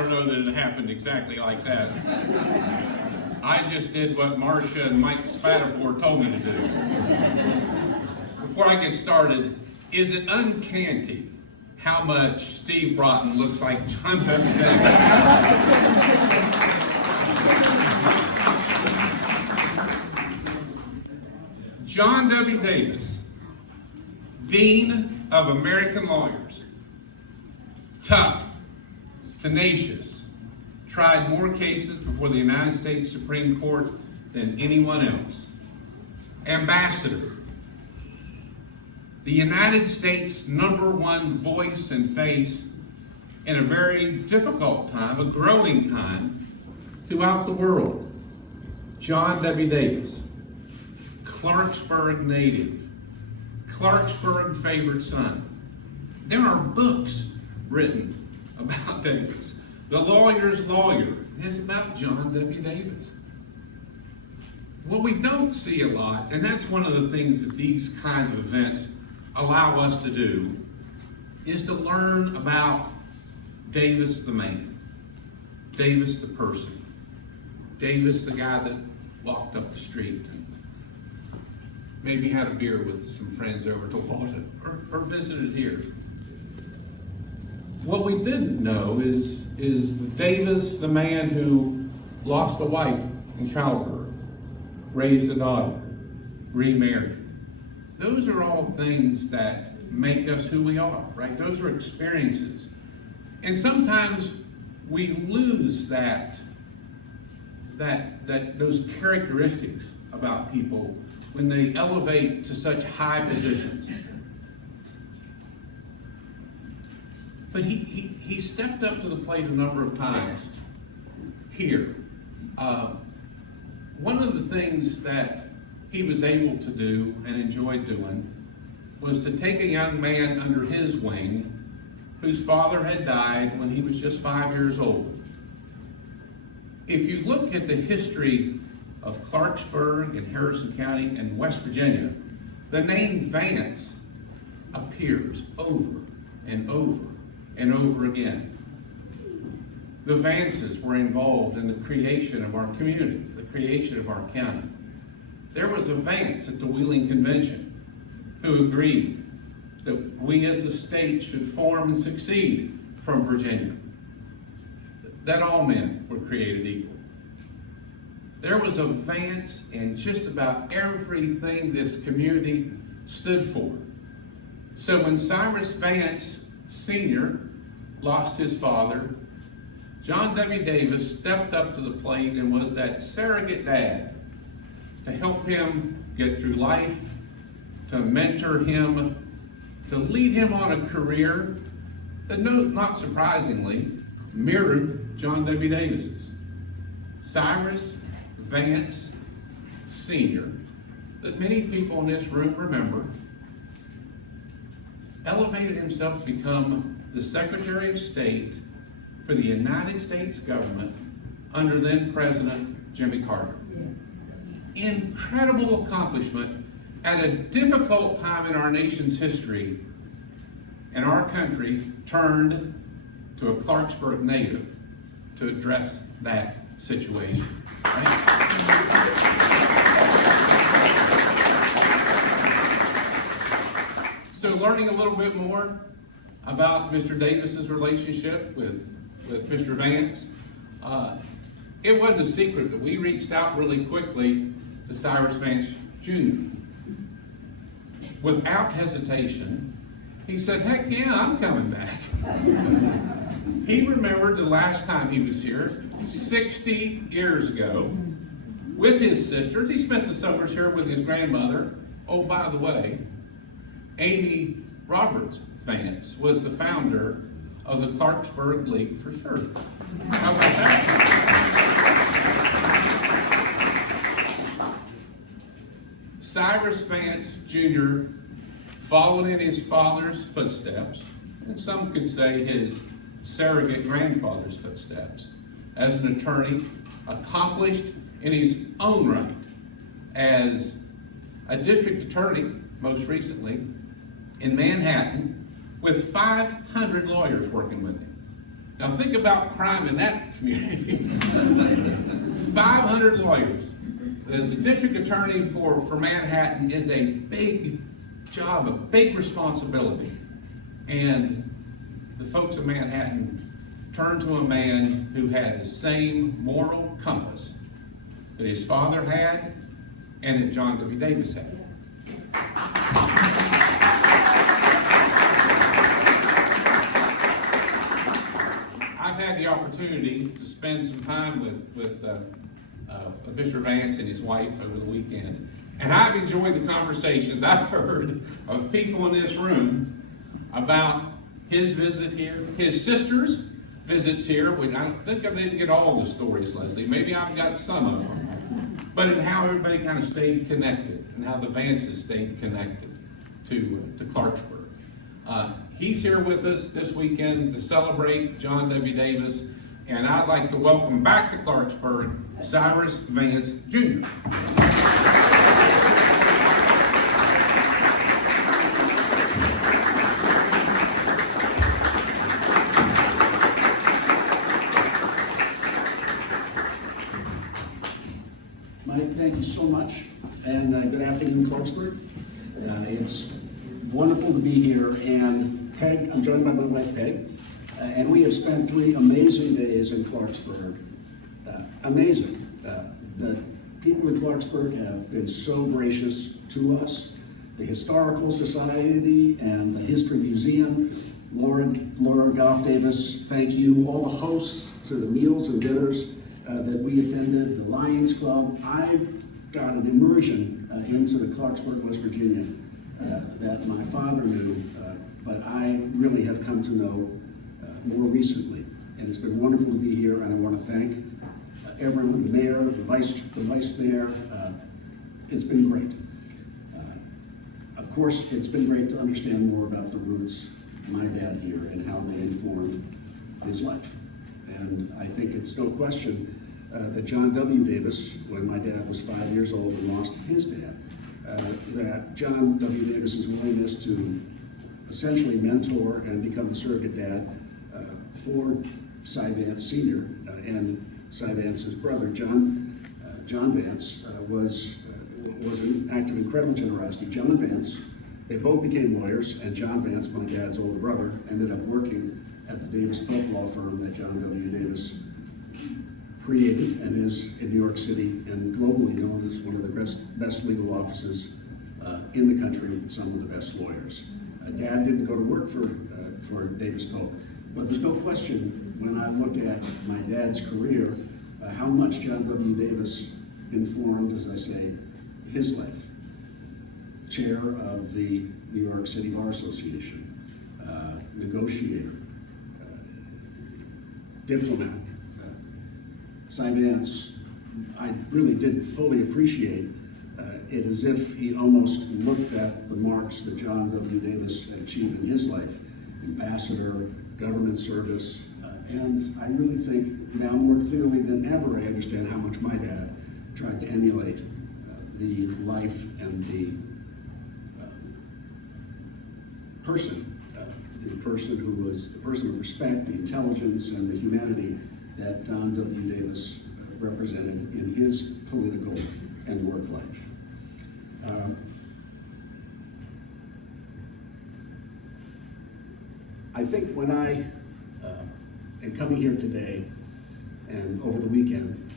don't know that it happened exactly like that. I just did what Marcia and Mike Spatafore told me to do. Before I get started, is it uncanny how much Steve Broughton looks like John W. Davis? John W. Davis, Dean of American Lawyers, tough, tenacious, tried more cases before the United States Supreme Court than anyone else. Ambassador, the United States' #1 voice and face in a very difficult time, a growing time, throughout the world. John W. Davis, Clarksburg native, Clarksburg favorite son. There are books written about Davis. The Lawyer's Lawyer is about John W. Davis. What we don't see a lot, and that's one of the things that these kinds of events allow us to do, is to learn about Davis the man, Davis the person, Davis the guy that walked up the street and maybe had a beer with some friends over to Waldomore or visited here. What we didn't know is Davis the man who lost a wife in childbirth, raised a daughter, remarried. Those are all things that make us who we are, right? Those are experiences. And sometimes we lose those characteristics about people when they elevate to such high positions. But he stepped up to the plate a number of times here. One of the things that he was able to do and enjoyed doing was to take a young man under his wing whose father had died when he was just 5 years old. If you look at the history of Clarksburg and Harrison County and West Virginia, the name Vance appears over and over and over again. The Vances were involved in the creation of our community, the creation of our county. There was a Vance at the Wheeling Convention who agreed that we as a state should form and succeed from Virginia, that all men were created equal. There was a Vance in just about everything this community stood for. So when Cyrus Vance Sr. lost his father, John W. Davis stepped up to the plate and was that surrogate dad to help him get through life, to mentor him, to lead him on a career that, not surprisingly, mirrored John W. Davis's. Cyrus Vance Sr., that many people in this room remember, elevated himself to become the Secretary of State for the United States government under then President Jimmy Carter. Incredible accomplishment at a difficult time in our nation's history, and our country turned to a Clarksburg native to address that situation. Right? So learning a little bit more about Mr. Davis's relationship with Mr. Vance, it wasn't a secret that we reached out really quickly to Cyrus Vance Jr. Without hesitation, he said, heck yeah, I'm coming back. He remembered the last time he was here, 60 years ago, with his sisters. He spent the summers here with his grandmother. Oh, by the way, Amy Roberts Vance was the founder of the Clarksburg League for Sure. How about that? Cyrus Vance Jr. followed in his father's footsteps, and some could say his surrogate grandfather's footsteps, as an attorney, accomplished in his own right as a district attorney, most recently, in Manhattan, with 500 lawyers working with him. Now think about crime in that community. 500 lawyers. The district attorney for Manhattan is a big job, a big responsibility. And the folks of Manhattan turned to a man who had the same moral compass that his father had and that John W. Davis had. I've had the opportunity to spend some time with Mr. Vance and his wife over the weekend, and I've enjoyed the conversations I've heard of people in this room about his visit here, his sister's visits here. I think I didn't get all the stories, Leslie. Maybe I've got some of them. But in how everybody kind of stayed connected and how the Vances stayed connected to Clarksburg. He's here with us this weekend to celebrate John W. Davis, and I'd like to welcome back to Clarksburg Cyrus Vance, Jr. Mike, thank you so much, and good afternoon, Clarksburg. It's wonderful to be here, and Peg, I'm joined by my wife, Peg, and we have spent 3 amazing days in Clarksburg. Amazing. The people in Clarksburg have been so gracious to us. The Historical Society and the History Museum, Laura Goff Davis, thank you. All the hosts to the meals and dinners that we attended, the Lions Club. I got an immersion into the Clarksburg, West Virginia that my father knew, but I really have come to know more recently. And it's been wonderful to be here, and I want to thank everyone, the mayor, the vice mayor. It's been great. Of course, it's been great to understand more about the roots of my dad here and how they informed his life. And I think it's no question that John W. Davis, when my dad was 5 years old and lost his dad, that John W. Davis's willingness to essentially mentor and become the surrogate dad for Cy Vance Sr. And Cy Vance's brother, John Vance, was an act of incredible generosity. John Vance, they both became lawyers, and John Vance, my dad's older brother, ended up working at the Davis Pope law firm that John W. Davis created and is in New York City and globally known as one of the best legal offices in the country with some of the best lawyers. Dad didn't go to work for Davis Pope, but there's no question when I look at my dad's career, how much John W. Davis informed, as I say, his life. Chair of the New York City Bar Association, negotiator, diplomat. Cy Vance, I really didn't fully appreciate it as if he almost looked at the marks that John W. Davis had achieved in his life, ambassador, government service, and I really think now more clearly than ever I understand how much my dad tried to emulate the life and the person who was the person of respect, the intelligence, and the humanity that John W. Davis represented in his political and work life. I think when I am coming here today and over the weekend,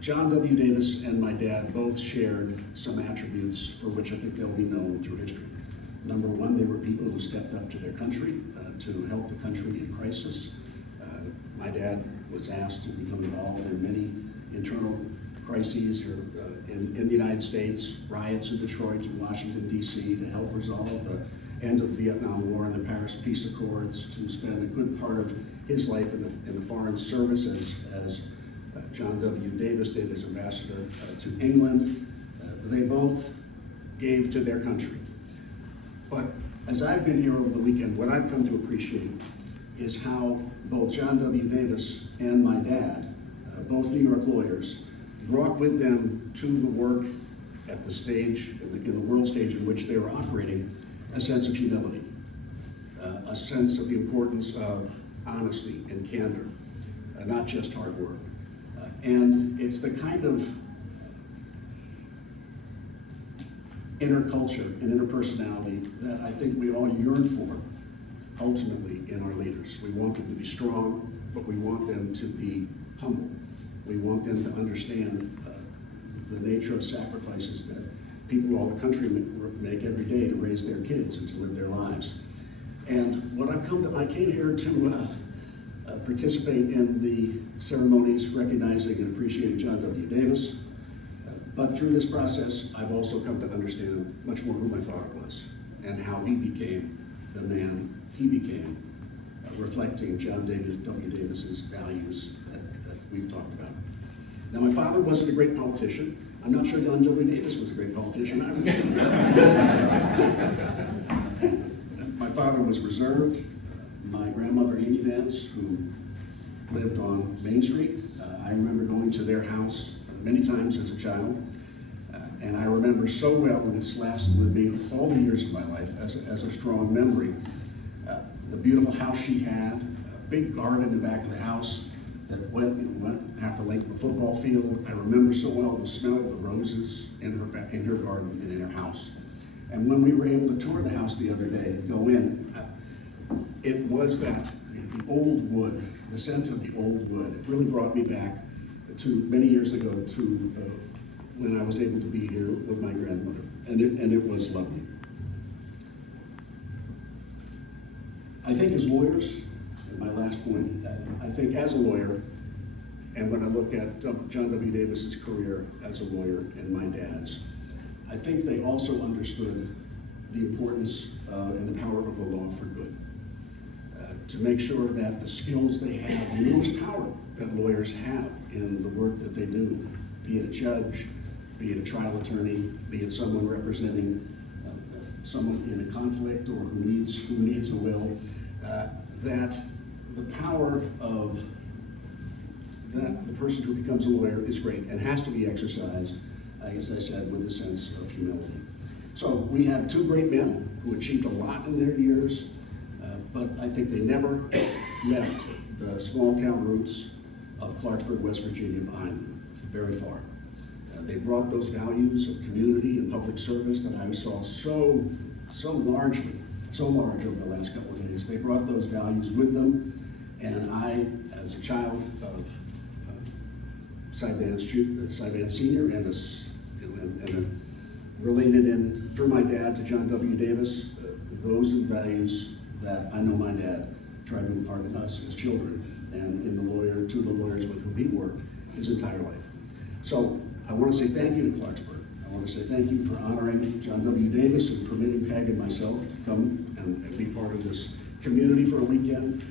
John W. Davis and my dad both shared some attributes for which I think they'll be known through history. Number one, they were people who stepped up to their country to help the country in crisis. My dad was asked to become involved in many internal crises in the United States, riots in Detroit and Washington, D.C., to help resolve the end of the Vietnam War and the Paris Peace Accords, to spend a good part of his life in the Foreign Service as John W. Davis did as ambassador to England. They both gave to their country. But as I've been here over the weekend, what I've come to appreciate is how both John W. Davis and my dad, both New York lawyers, brought with them to the work at the stage, in the world stage in which they were operating, a sense of humility, a sense of the importance of honesty, and candor, not just hard work. And it's the kind of inner culture and inner personality that I think we all yearn for, ultimately, in our leaders. We want them to be strong, but we want them to be humble. We want them to understand the nature of sacrifices that people all the country make every day to raise their kids and to live their lives. And what I came here to participate in the ceremonies recognizing and appreciating John W. Davis. But through this process, I've also come to understand much more who my father was and how he became the man he became, reflecting John W. Davis's values that we've talked about. Now, my father wasn't a great politician. I'm not sure John W. Davis was a great politician either. My father was reserved. My grandmother, Amy Vance, who lived on Main Street, I remember going to their house many times as a child. And I remember so well, and it's lasted with me all the years of my life as a strong memory, the beautiful house she had, a big garden in the back of the house that went half the length of the football field. I remember so well the smell of the roses in her garden and in her house. And when we were able to tour the house the other day, go in, it was that, the old wood, the scent of the old wood. It really brought me back to many years ago to when I was able to be here with my grandmother, and it was lovely. I think as lawyers, and my last point, I think as a lawyer, and when I look at John W. Davis's career as a lawyer and my dad's, I think they also understood the importance and the power of the law for good. To make sure that the skills they have, the enormous power that lawyers have in the work that they do, be it a judge, be it a trial attorney, be it someone representing someone in a conflict or who needs a will, that the power of that the person who becomes a lawyer is great and has to be exercised, as I said, with a sense of humility. So we have two great men who achieved a lot in their years, but I think they never left the small town roots of Clarksburg, West Virginia behind them, very far. They brought those values of community and public service that I saw so large over the last couple of days. They brought those values with them, and I, as a child of Cy Vance Sr. and related in through my dad to John W. Davis, those are the values that I know my dad tried to impart in us as children and to the lawyers with whom he worked his entire life. So I want to say thank you to Clarksburg. I want to say thank you for honoring John W. Davis and permitting Peg and myself to come and be part of this community for a weekend.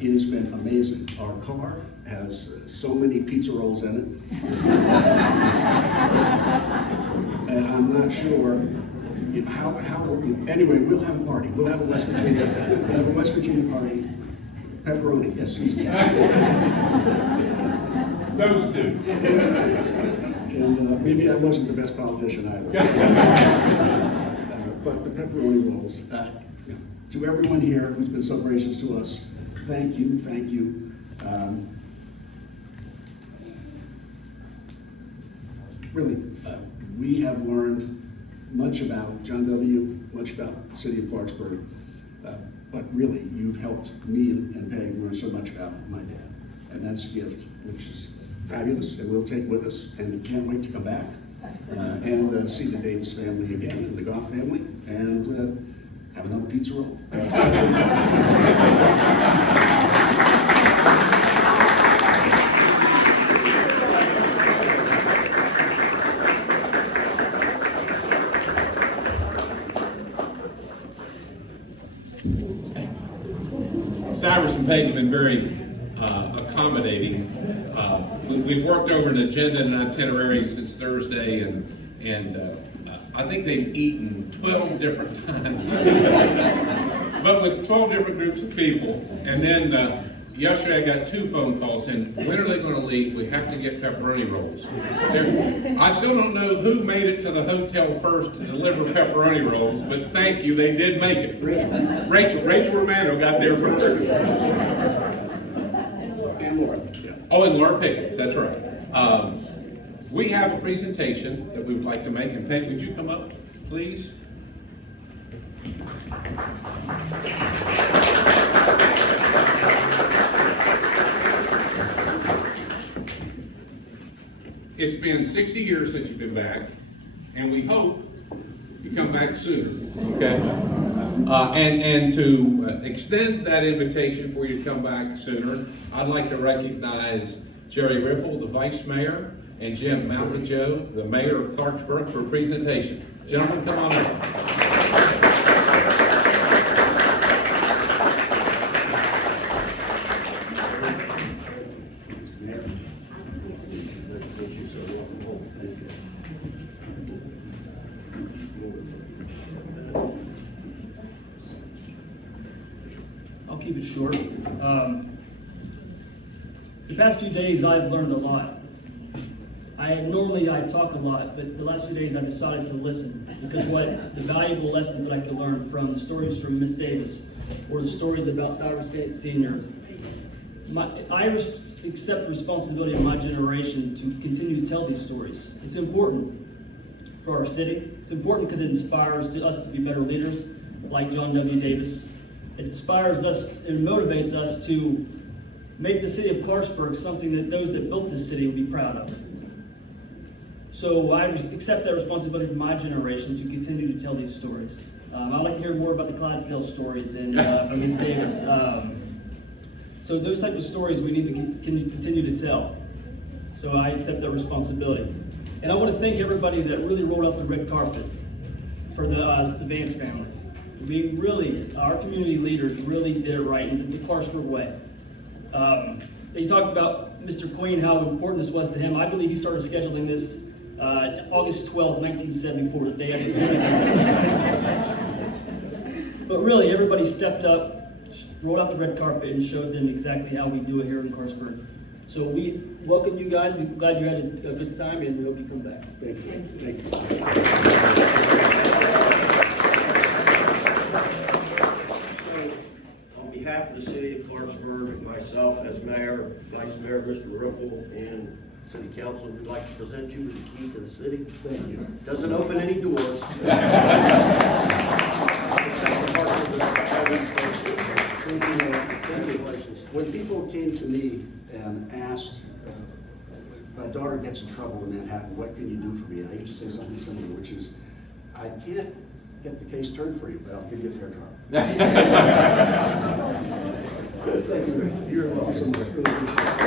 It has been amazing. Our car has so many pizza rolls in it. And I'm not sure anyway, we'll have a party. We'll have a West Virginia party. Pepperoni, yes, excuse me. Those two. And maybe I wasn't the best politician either. But the pepperoni rolls. To everyone here who's been so gracious to us, thank you. Really, we have learned much about John W., much about the city of Clarksburg, but really, you've helped me and Peg learn so much about my dad. And that's a gift, which is fabulous, and we'll take with us, and can't wait to come back and see the Davis family again, and the Goff family, and have another pizza roll. Cyrus and Peg have been very accommodating. We've worked over an agenda and an itinerary since Thursday, and I think they've eaten 12 different times, but with 12 different groups of people. And then yesterday I got 2 phone calls saying, when are they going to leave? We have to get pepperoni rolls. I still don't know who made it to the hotel first to deliver pepperoni rolls, but thank you, they did make it. Rachel Romano got there first. Oh, and Laura Pickens, that's right. We have a presentation that we would like to make, and Peg, would you come up, please? It's been 60 years since you've been back, and we hope you come back sooner, okay? And to extend that invitation for you to come back sooner, I'd like to recognize Jerry Riffle, the Vice Mayor, and Jim Malpajoe, the Mayor of Clarksburg, for a presentation. Gentlemen, come on up. I'll keep it short. The past few days I've learned a lot. Normally I talk a lot, but the last few days I've decided to listen, because the valuable lessons that I could learn from the stories from Miss Davis or the stories about Cyrus Vance Sr. I accept responsibility in my generation to continue to tell these stories. It's important for our city. It's important because it inspires us to be better leaders, like John W. Davis. It inspires us and motivates us to make the city of Clarksburg something that those that built this city will be proud of. So I accept that responsibility for my generation to continue to tell these stories. I'd like to hear more about the Clydesdale stories and from Ms. Davis. So those types of stories we need to continue to tell. So I accept that responsibility. And I want to thank everybody that really rolled out the red carpet for the Vance family. Our community leaders really did it right in the Clarksburg way. They talked about Mr. Queen, how important this was to him. I believe he started scheduling this August 12, 1974, the day after the But really, everybody stepped up, rolled out the red carpet, and showed them exactly how we do it here in Clarksburg. So we welcome you guys. We're glad you had a good time, and we hope you come back. Thank you. Thank you. On behalf of the city of Clarksburg and myself as mayor, vice mayor, Mr. Riffle, and city council, we'd like to present you with the key to the city. Thank you. Doesn't open any doors. When people came to me and asked, my daughter gets in trouble in Manhattan, what can you do for me? And I used to say something similar, which is, I can't get the case turned for you, but I'll give you a fair trial. Thank you. You're welcome. Really appreciate it.